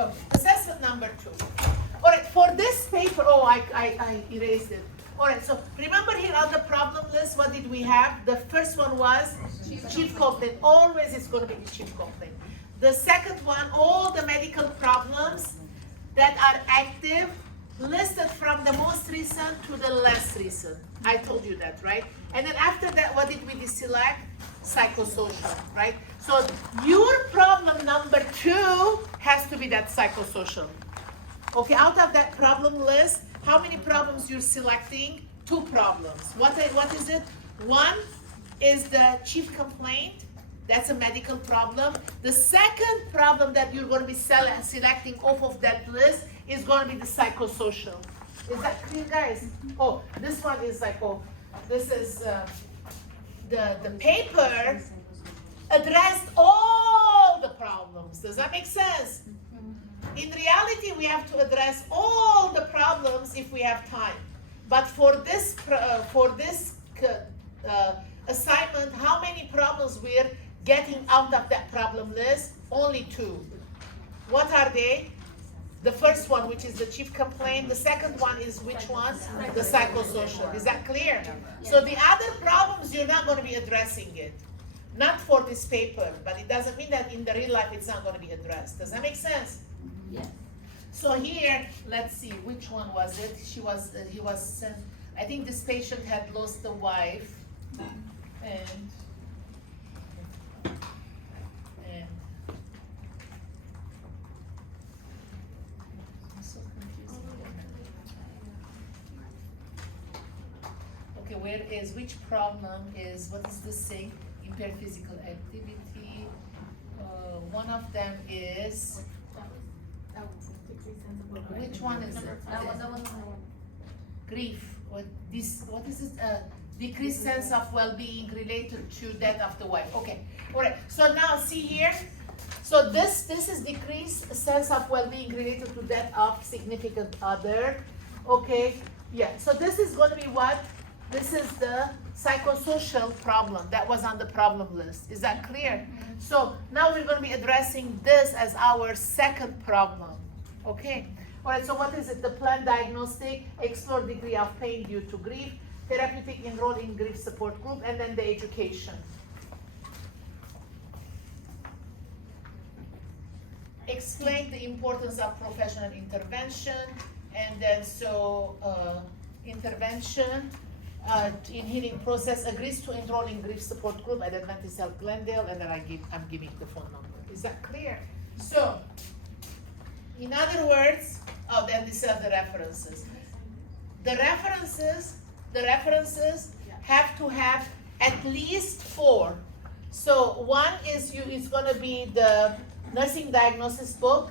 Oh, assessment number 2. All right, for this paper, oh, I erased it. All right, so remember here on the problem list, what did we have? The first one was chief complaint. Always it's going to be the chief complaint. The second one, all the medical problems that are active, listed from the most recent to the less recent. I told you that, right? And then after that, what did we deselect? Psychosocial, right? So your problem number 2 has to be that psychosocial. Okay, out of that problem list, how many problems you're selecting? 2 problems. What is it? One is the chief complaint. That's a medical problem. The second problem that you're going to be selecting off of that list is going to be the psychosocial. Is that clear, guys? Oh, this one is like, oh, this is the paper addressed all the problems. Does that make sense? In reality, we have to address all the problems if we have time. But for this assignment, how many problems we're getting out of that problem list? Only 2. What are they? The first one, which is the chief complaint. The second one is which one? The psychosocial. Is that clear? So the other problems, you're not going to be addressing it. Not for this paper, but it doesn't mean that in the real life it's not going to be addressed. Does that make sense? Yes. So here, let's see, which one was it? He was sent, I think this patient had lost a wife, and I'm so confused. Okay, which problem is, what is this thing? Impaired physical activity. One of them is, which one is it? Grief. What is it? Decreased sense of well-being related to death of the wife. Okay. All right. So now see here. So this is decreased sense of well-being related to death of significant other. Okay. Yeah. So this is going to be what? This is the psychosocial problem that was on the problem list. Is that clear? So now we're going to be addressing this as our second problem. Okay. All right, so what is it? The plan diagnostic, explore degree of pain due to grief, therapeutic enroll in grief support group, and then the education. Explain the importance of professional intervention, and then intervention in healing process, agrees to enroll in grief support group at Adventist Health Glendale, and then I'm giving the phone number. Is that clear? So, in other words, then these are the references. The references have to have at least 4. So one is going to be the nursing diagnosis book,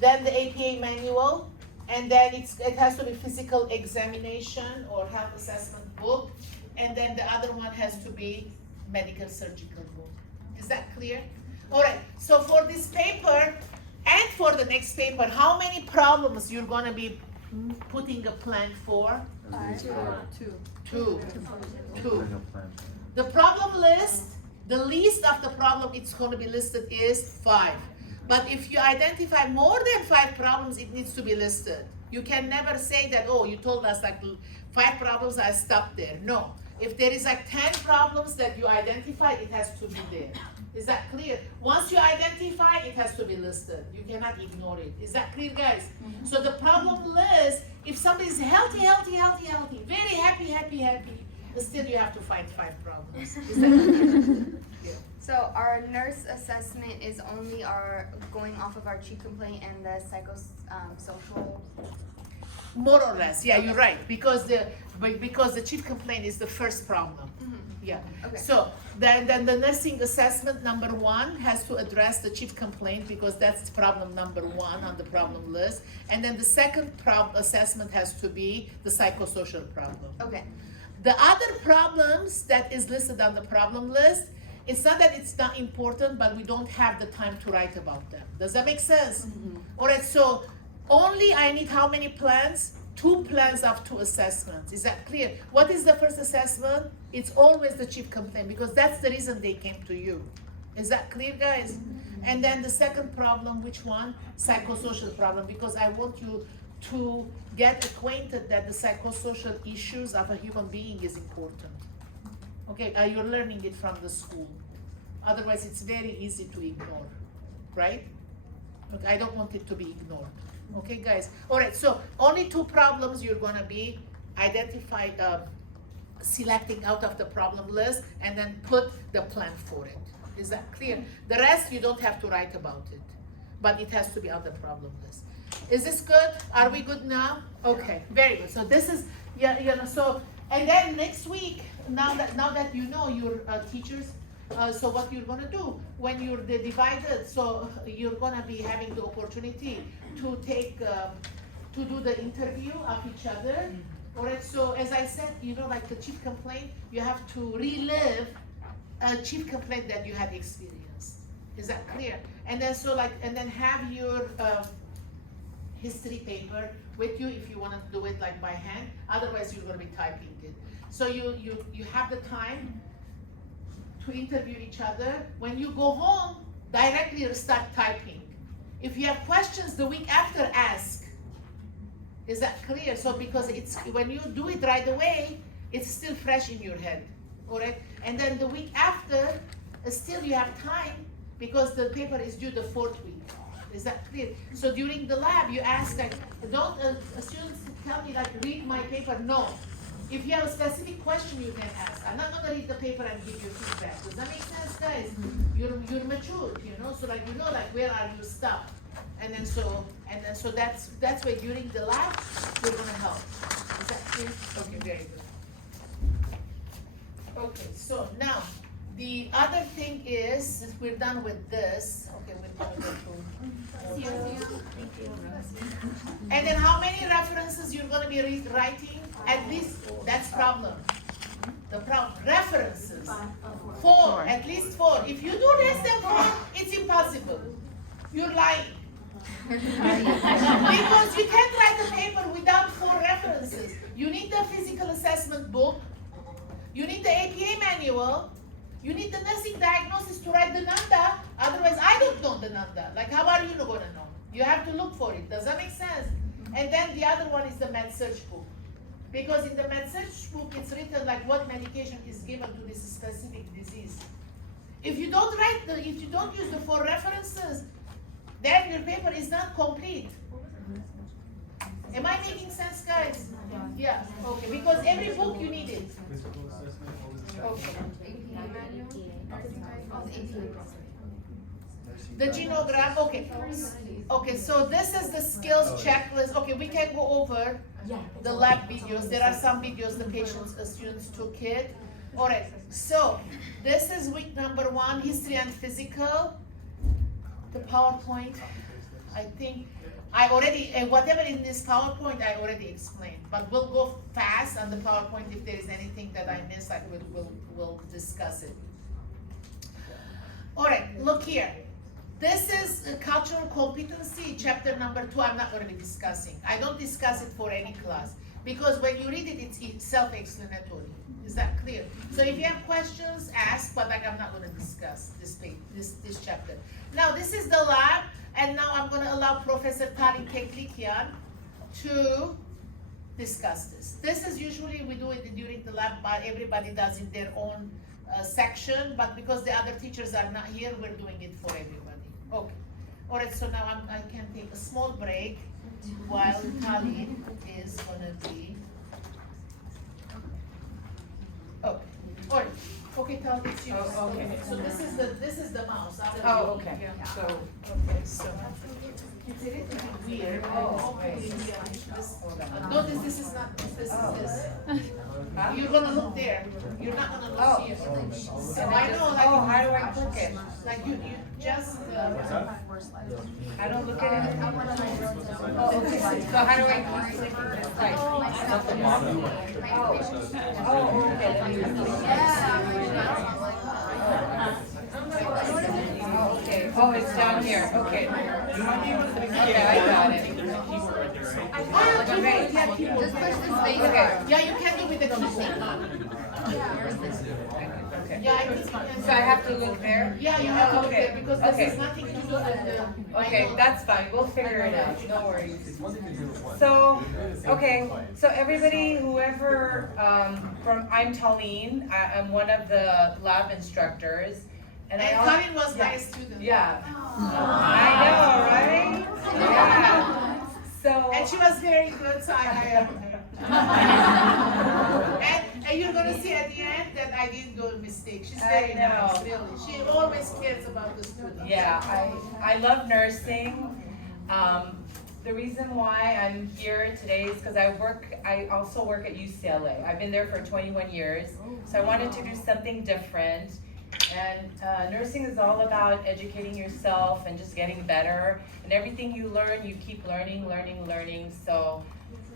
then the APA manual, and then it has to be physical examination or health assessment book, and then the other one has to be medical surgical book. Is that clear? All right. So for this paper, and for the next paper, how many problems you're going to be putting a plan for? 2. The problem list, the least of the problem it's going to be listed is 5. But if you identify more than 5 problems, it needs to be listed. You can never say that, oh, you told us like 5 problems, I stopped there. No. If there is like 10 problems that you identify, it has to be there. Is that clear? Once you identify, it has to be listed. You cannot ignore it. Is that clear, guys? Mm-hmm. So the problem list, if somebody is healthy, very happy, still you have to find 5 problems. Is that clear? Yeah. So our nurse assessment is only going off of our chief complaint and the psychosocial. More or less, yeah, you're right. Because the chief complaint is the first problem. Mm-hmm. Yeah. Okay. So then the nursing assessment number 1 has to address the chief complaint because that's problem number 1 on the problem list. And then the second assessment has to be the psychosocial problem. Okay. The other problems that is listed on the problem list, it's not that it's not important, but we don't have the time to write about them. Does that make sense? Mm-hmm. All right, so only I need how many plans? 2 plans of 2 assessments. Is that clear? What is the first assessment? It's always the chief complaint because that's the reason they came to you. Is that clear, guys? And then the second problem, which one? Psychosocial problem, because I want you to get acquainted that the psychosocial issues of a human being is important. Okay, you're learning it from the school. Otherwise, it's very easy to ignore, right? Okay, I don't want it to be ignored. Okay, guys. All right, so only two problems you're gonna be identified, selecting out of the problem list, and then put the plan for it. Is that clear? The rest you don't have to write about it, but it has to be on the problem list. Is this good? Are we good now? Okay, very good. So this is, yeah, you know, so, and then next week, now that you know your teachers, so what you're gonna do when you're divided, so you're gonna be having the opportunity to take, to do the interview of each other. All right, so as I said, you know, like the chief complaint, you have to relive a chief complaint that you had experienced. Is that clear? And then so like, and then have your history paper with you if you want to do it like by hand. Otherwise, you're going to be typing it. So you have the time to interview each other. When you go home, directly start typing. If you have questions the week after, ask. Is that clear? So because it's when you do it right away, it's still fresh in your head. All right, and then the week after, still you have time because the paper is due the 4th week. Is that clear? So during the lab, you ask like, don't students tell me like, read my paper. No. If you have a specific question, you can ask. I'm not gonna read the paper and give you feedback. Does that make sense, guys? You're mature, you know. So like you know like where are you stuck, and then so that's why during the lab we're gonna help. Is that clear? Okay, very good. Okay, so now, the other thing is, we're done with this. Okay, we're gonna go through. Thank you. And then how many references you're gonna be writing? At least, that's problem. The problem, references. 4, at least 4. If you do less than 4, it's impossible. You're lying. Because you can't write a paper without 4 references. You need the physical assessment book. You need the APA manual. You need the nursing diagnosis to write the NANDA. Otherwise, I don't know the NANDA. Like, how are you going to know? You have to look for it. Does that make sense? And then the other one is the med search book. Because in the med search book, it's written like what medication is given to this specific disease. If you don't if you don't use the 4 references, then your paper is not complete. Am I making sense, guys? Yeah, okay, because every book you need it. Okay. The genogram, okay. Okay, so this is the skills checklist. Okay, we can go over the lab videos. There are some videos the students took it. All right, so this is week number 1, history and physical. The PowerPoint, I think, I already, whatever in this PowerPoint, I already explained, but we'll go fast on the PowerPoint. If there is anything that I missed, we'll discuss it. All right, look here. This is cultural competency, chapter number 2. I'm not going to be discussing. I don't discuss it for any class, because when you read it, it's self-explanatory. Is that clear? So if you have questions, ask, but like I'm not going to discuss this chapter. Now, this is the lab. And now I'm going to allow Professor Tarik Teklikian to discuss this. This is usually we do it during the lab, but everybody does in their own section. But because the other teachers are not here, we're doing it for everybody. Okay. All right. So now I can take a small break while Tarik is going to be. Okay. All right. Okay, Tarik, it's yours. Oh, okay. So this is the mouse. Oh, okay. Yeah. So, Okay, so it's a little bit weird. Oh, okay. Yeah. Notice this is not this. This is this. You're gonna look there. You're not gonna look here. So I know. Like, oh, how do I click it? Like you just. I don't look at it. Oh, okay. So how do I click it? Right. At the bottom. Oh, okay. Oh, okay. Oh, it's down here. Okay. Okay, I got it. Yeah, keyboard. Just push the space Okay. Yeah, you can do with the keyboard. Okay. Yeah, I think you can. So I have to look there? Yeah, you have to look Okay, there because okay. this is nothing to do with the. Okay, that's fine, we'll figure it out, no worries. So, okay, so everybody, whoever, I'm Talene, I'm one of the lab instructors. And I Colin was yeah. my student. Yeah, I know, right? Yeah, so. And she was very good, so I and you're gonna see at the end that I didn't do a mistake. She's very I know. nice, really. She always cares about the students. Yeah, I love nursing. The reason why I'm here today is because I also work at UCLA. I've been there for 21 years, so I wanted to do something different. And nursing is all about educating yourself and just getting better. And everything you learn, you keep learning. So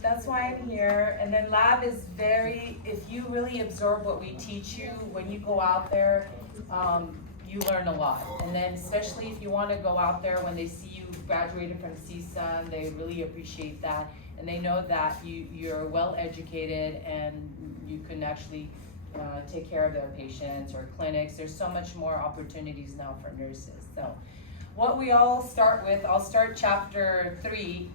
that's why I'm here. And then lab is if you really absorb what we teach you, when you go out there, you learn a lot. And then especially if you want to go out there when they see you graduated from Csun, they really appreciate that. And they know that you're well educated and you can actually take care of their patients or clinics. There's so much more opportunities now for nurses. So what we all start with, I'll start chapter 3.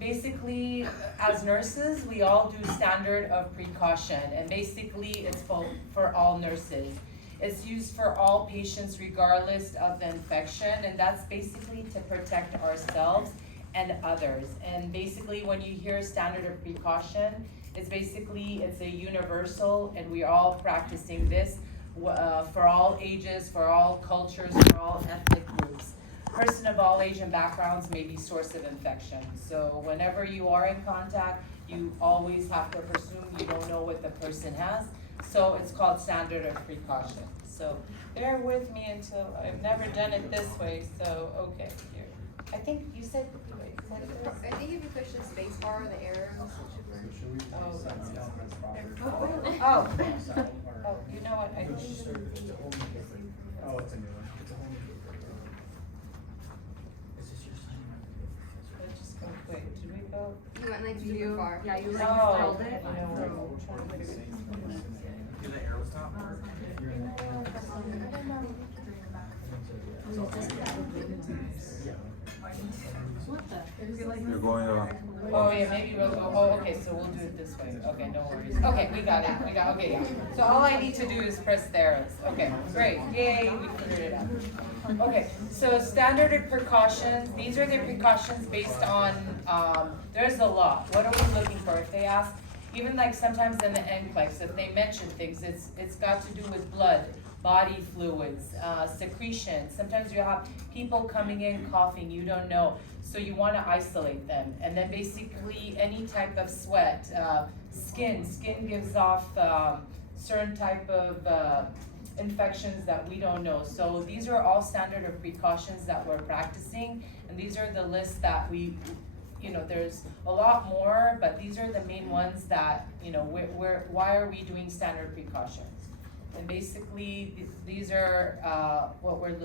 Basically, as nurses, we all do standard of precaution, and basically it's for all nurses. It's used for all patients regardless of the infection, and that's basically to protect ourselves and others. And basically when you hear standard of precaution, it's a universal, and we're all practicing this for all ages, for all cultures, for all ethnic groups. Person of all age and backgrounds may be source of infection. So whenever you are in contact, you always have to presume you don't know what the person has. So it's called standard of precaution. So bear with me until, I've never done it this way, so okay, here. I think you said, wait, is that it? I think if you push the space bar or the arrows, it should work. Oh, oh, you know what, I think. Oh, it's a new one. It's a whole new paper. Is this your sign? Let's just go quick, did we go? You went like super far. Yeah, you Oh, scrolled it. no. Did the arrow stop? What the? You're going Oh, yeah, maybe we'll go, oh, okay, so we'll do it this way, okay, no worries. Okay, we got it, okay, yeah. So all I need to do is press the arrows, okay, great, yay, we figured it out. Okay, so standard of precautions, these are the precautions based on, there's a lot. What are we looking for? If they ask, even like sometimes in the NCLEX, if they mention things, it's got to do with blood, body fluids, secretion. Sometimes you have people coming in coughing, you don't know, so you want to isolate them. And then basically any type of sweat, skin gives off certain type of infections that we don't know. So these are all standard of precautions that we're practicing, and these are the lists that we, there's a lot more, but these are the main ones that, why are we doing standard precautions? And basically, these are what we're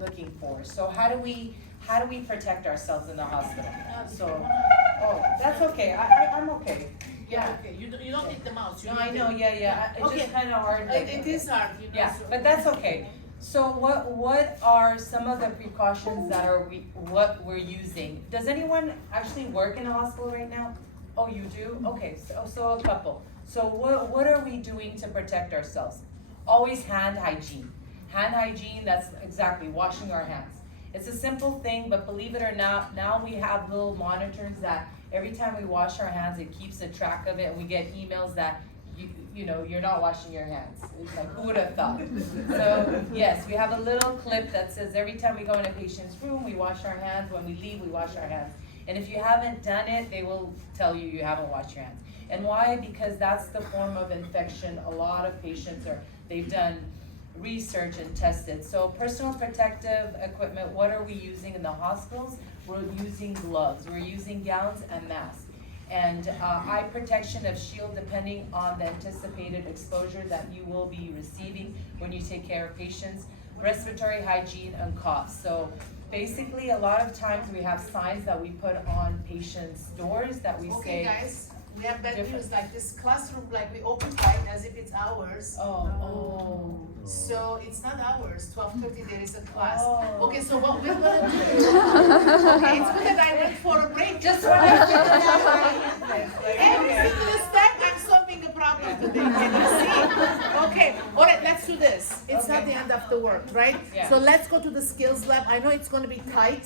looking for. So how do we protect ourselves in the hospital? So, oh, that's okay. I'm okay. Yeah, okay, you don't need the mouse. No, I know. Yeah. It's just kind of hard. It is hard, Yeah, so- but that's okay. So what are some of the precautions that what we're using? Does anyone actually work in a hospital right now? Oh, you do? Okay, so a couple. So what are we doing to protect ourselves? Always hand hygiene. Hand hygiene, that's exactly washing our hands. It's a simple thing, but believe it or not, now we have little monitors that every time we wash our hands, it keeps a track of it, and we get emails that you're not washing your hands. It's like, who would have thought? So yes, we have a little clip that says every time we go in a patient's room, we wash our hands. When we leave, we wash our hands. And if you haven't done it, they will tell you you haven't washed your hands. And why? Because that's the form of infection. A lot of patients they've done research and tested. So personal protective equipment, what are we using in the hospitals? We're using gloves, we're using gowns and masks. And eye protection of shield depending on the anticipated exposure that you will be receiving when you take care of patients. Respiratory hygiene and coughs. So basically a lot of times we have signs that we put on patients' doors that we say, Okay guys, We have bad Different. news, like this classroom, like we open right as if it's ours. Oh. So it's not ours, 12:30 there is a class. Oh. Okay, so what we're gonna do, okay, it's good that I went for a break. Just wanted to Every single step, I'm solving a problem today, can you see? Okay, all right, let's do this. It's not the end of the work, right? Yeah. So let's go to the skills lab. I know it's gonna be tight.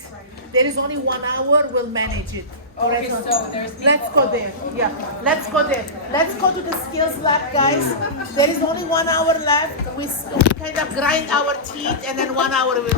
There is only 1 hour, we'll manage it. All right, Okay, so there's let's people- go there. Yeah, let's go there. Let's go to the skills lab, guys. There is only 1 hour left. We kind of grind our teeth, and then 1 hour we'll